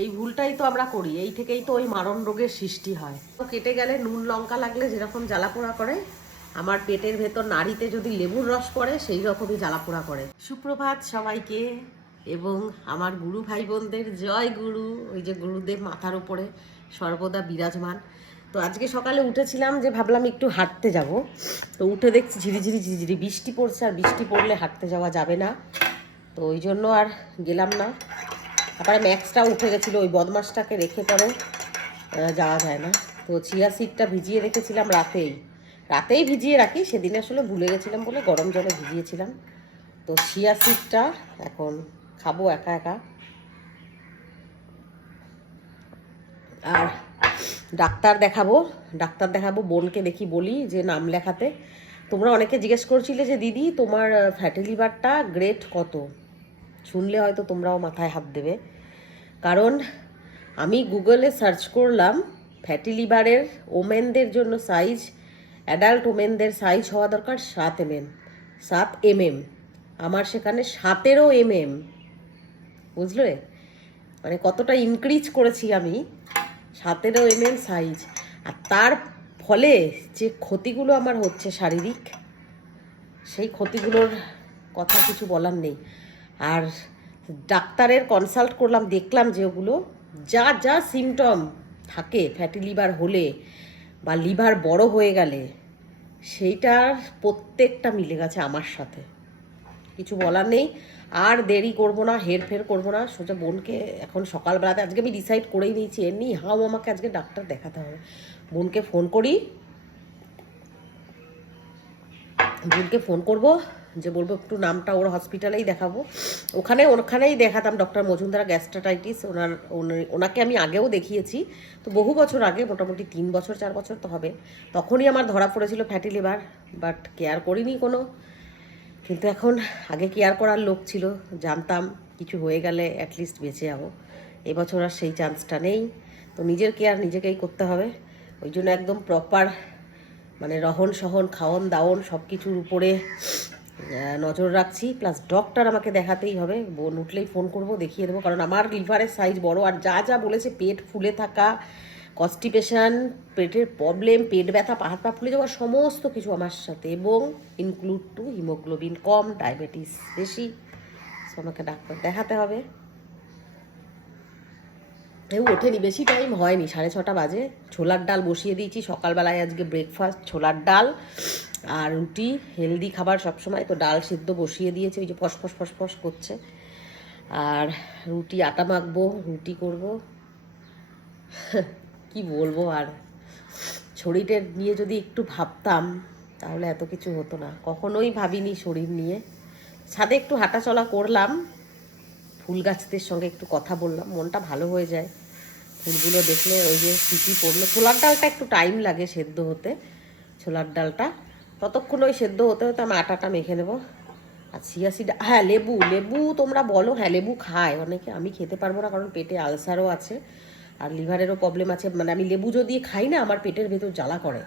এই ভুলটাই তো আমরা করি, এই থেকেই তো ওই মারণ রোগের সৃষ্টি হয়। তো কেটে গেলে নুন লঙ্কা লাগলে যেরকম জ্বালাপোড়া করে, আমার পেটের ভেতর নাড়িতে যদি লেবুর রস পড়ে সেই রকমই জ্বালাপোড়া করে। সুপ্রভাত সবাইকে, এবং আমার গুরু ভাই বোনদের জয় গুরু। ওই যে গুরুদেব মাথার উপরে সর্বদা বিরাজমান। তো আজকে সকালে উঠেছিলাম যে ভাবলাম একটু হাঁটতে যাব, তো উঠে দেখছি ঝিরিঝিরি ঝিরিঝিরি বৃষ্টি পড়ছে, আর বৃষ্টি পড়লে হাঁটতে যাওয়া যাবে না, তো ওই জন্য আর গেলাম না। তারপরে ম্যাক্সটাও উঠে গেছিলো, ওই বদমাসটাকে রেখে পরে যাওয়া যায় না। তো চিয়া সিডটা ভিজিয়ে রেখেছিলাম রাতেই ভিজিয়ে রাখি, সেদিন আসলে ভুলে গেছিলাম বলে গরম জলে ভিজিয়েছিলাম। তো চিয়া সিডটা এখন খাবো একা একা। আর ডাক্তার দেখাবো বোনকে দেখি বলি যে নাম লেখাতে। তোমরা অনেকে জিজ্ঞেস করছিলে যে দিদি তোমার ফ্যাটি লিভারটা গ্রেড কত, শুনলে হয়তো তোমরাও মাথায় হাত দেবে। কারণ আমি গুগলে সার্চ করলাম ফ্যাটি লিভারের ওমেনদের জন্য সাইজ, অ্যাডাল্ট ওমেনদের সাইজ হওয়া দরকার 7 mm। আমার সেখানে 17 mm, বুঝলে মানে কতটা ইনক্রিজ করেছি আমি, 17 mm সাইজ। আর তার ফলে যে ক্ষতিগুলো আমার হচ্ছে শারীরিক, সেই ক্ষতিগুলোর কথা কিছু বলার নেই। আর ডাক্তারের কনসাল্ট করলাম, দেখলাম যে ওগুলো যা যা সিমটম থাকে ফ্যাটি লিভার হলে বা লিভার বড় হয়ে গেলে, সেইটার প্রত্যেকটা মিলে গেছে আমার সাথে। কিছু বলার নেই, আর দেরি করব না, হেরফের করব না, সোজা বোনকে এখন সকালবেলাতে আজকে আমি ডিসাইড করেই নিয়েছি এমনি হাও আমাকে আজকে ডাক্তার দেখাতে হবে। বোনকে ফোন করব, যে বলবো একটু নামটা ওর হসপিটালেই দেখাবো। ওখানেই দেখাতাম ডক্টর মজুমদার গ্যাস্ট্রাইটিস। ওনাকে আমি আগেও দেখিয়েছি, তো বহু বছর আগে, মোটামুটি 3 বছর 4 বছর তো হবে। তখনই আমার ধরা পড়েছিল ফ্যাটি লিভার, বাট কেয়ার করিনি কোনো। কিন্তু এখন আগে কেয়ার করার লোক ছিল, জানতাম কিছু হয়ে গেলে অ্যাটলিস্ট বেঁচে যাবো। এবছর আর সেই চান্সটা নেই, তো নিজের কেয়ার নিজেকেই করতে হবে। ওই জন্য একদম প্রপার মানে রহন সহন খাওয়ন দাওয়ন সব কিছুর উপরে নজর রাখছি। প্লাস ডক্টর আমাকে দেখাতেই হবে, বোন উঠলেই ফোন করব, দেখিয়ে দেবো। কারণ আমার লিভারের সাইজ বড়, আর যা যা বলেছে পেট ফুলে থাকা, কনস্টিপেশন, পেটের প্রবলেম, পেট ব্যথা, পা হাত পা ফুলে যাওয়া, সমস্ত কিছু আমার সাথে, এবং ইনক্লুড টু হিমোগ্লোবিন কম, ডায়াবেটিস বেশি। সো আমাকে ডাক্তার দেখাতে হবে। কেউ ওঠেনি, বেশি টাইম হয়নি, 6:30 বাজে। ছোলার ডাল বসিয়ে দিয়েছি সকালবেলায়, আজকে ব্রেকফাস্ট ছোলার ডাল আর রুটি, হেলদি খাবার সবসময়। তো ডাল সিদ্ধ বসিয়ে দিয়েছি, ওই যে ফসফস করছে। আর রুটি আটা মাখবো, রুটি করব। কি বলবো আর, শরীরের নিয়ে যদি একটু ভাবতাম তাহলে এত কিছু হতো না। কখনোই ভাবিনি শরীর নিয়ে। ছাদে একটু হাঁটাচলা করলাম, ফুল গাছদের সঙ্গে একটু কথা বললাম, মনটা ভালো হয়ে যায় ফুলগুলো দেখলে। ওই যে স্মৃতি পড়লো। ছোলার ডালটা একটু টাইম লাগে সেদ্ধ হতে, ছোলার ডালটা। ততক্ষণ ওই সেদ্ধ হতে হতে আমি আটাটা মেখে নেবো। আর চিয়া সিড, হ্যাঁ লেবু তোমরা বলো, হ্যাঁ লেবু খায় অনেকে, আমি খেতে পারবো না, কারণ পেটে আলসারও আছে আর লিভারেরও প্রবলেম আছে। মানে আমি লেবু যদি খাই না, আমার পেটের ভেতর জ্বালা করে,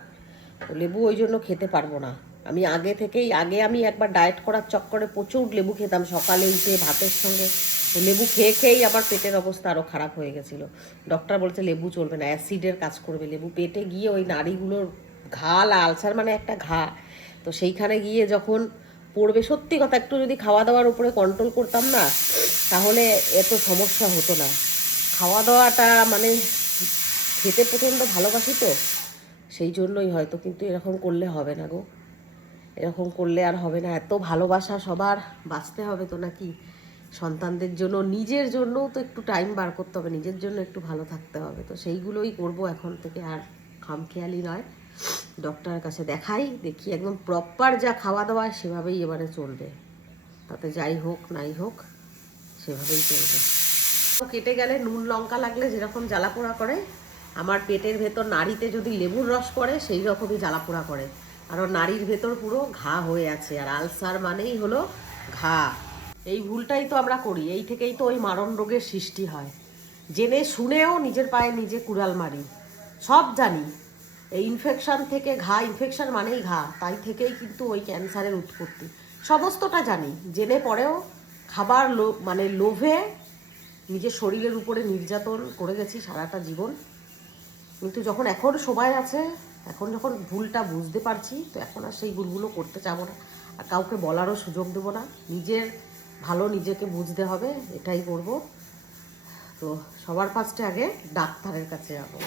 তো লেবু ওই জন্য খেতে পারবো না। আমি আগে আমি একবার ডায়েট করার চক্করে প্রচুর লেবু খেতাম সকালে উঠে ভাতের সঙ্গে। তো লেবু খেয়েই আমার পেটের অবস্থা আরও খারাপ হয়ে গেছিলো। ডক্টর বলছে লেবু চলবে না, অ্যাসিডের কাজ করবে লেবু। পেটে গিয়ে ওই নাড়িগুলোর ঘা, আলসার মানে একটা ঘা, তো সেইখানে গিয়ে যখন পড়বে, সত্যি কথা, একটু যদি খাওয়া দাওয়ার উপরে কন্ট্রোল করতাম না, তাহলে এত সমস্যা হতো না। খাওয়া দাওয়াটা মানে খেতে প্রচণ্ড ভালোবাসি, তো সেই জন্যই হয়তো। কিন্তু এরকম করলে হবে না গো, এরকম করলে আর হবে না। এত ভালোবাসা সবার, বাঁচতে হবে তো নাকি? সন্তানদের জন্য, নিজের জন্যও তো একটু টাইম বার করতে হবে, নিজের জন্য একটু ভালো থাকতে হবে। তো সেইগুলোই করব এখন থেকে, আর খামখেয়ালি নয়। ডক্টরের কাছে দেখি একদম প্রপার যা খাওয়া দাওয়া সেভাবেই এবারে চলবে, তাতে যাই হোক নাই হোক সেভাবেই চলবে। তো কেটে গেলে নুন লঙ্কা লাগলে যেরকম জ্বালাপোড়া করে, আমার পেটের ভেতর নাড়িতে যদি লেবুর রস পড়ে সেই রকমই জ্বালাপোড়া করে। কারণ নাড়ির ভেতর পুরো ঘা হয়ে আছে, আর আলসার মানেই হলো ঘা। এই ভুলটাই তো আমরা করি, এই থেকেই তো ওই মারণ রোগের সৃষ্টি হয়। জেনে শুনেও নিজের পায়ে নিজে কুড়াল মারি। সব জানি এই ইনফেকশন থেকে, ইনফেকশন মানেই ঘা, তাই থেকেই কিন্তু ওই ক্যান্সারের উৎপত্তি। সমস্তটা জানি, জেনে পরেও খাবার মানে লোভে নিজের শরীরের উপরে নির্যাতন করে গেছি সারাটা জীবন, কিন্তু যখন এখন সময় আছে, এখন যখন ভুলটা বুঝতে পারছি, তো এখন আর সেই ভুলগুলো করতে চাবো না, আর কাউকে বলারও সুযোগ দেবো না। নিজের ভালো নিজেকে বুঝতে হবে, এটাই করব। তো সবার ফার্স্টে আগে ডাক্তারের কাছে যাবো।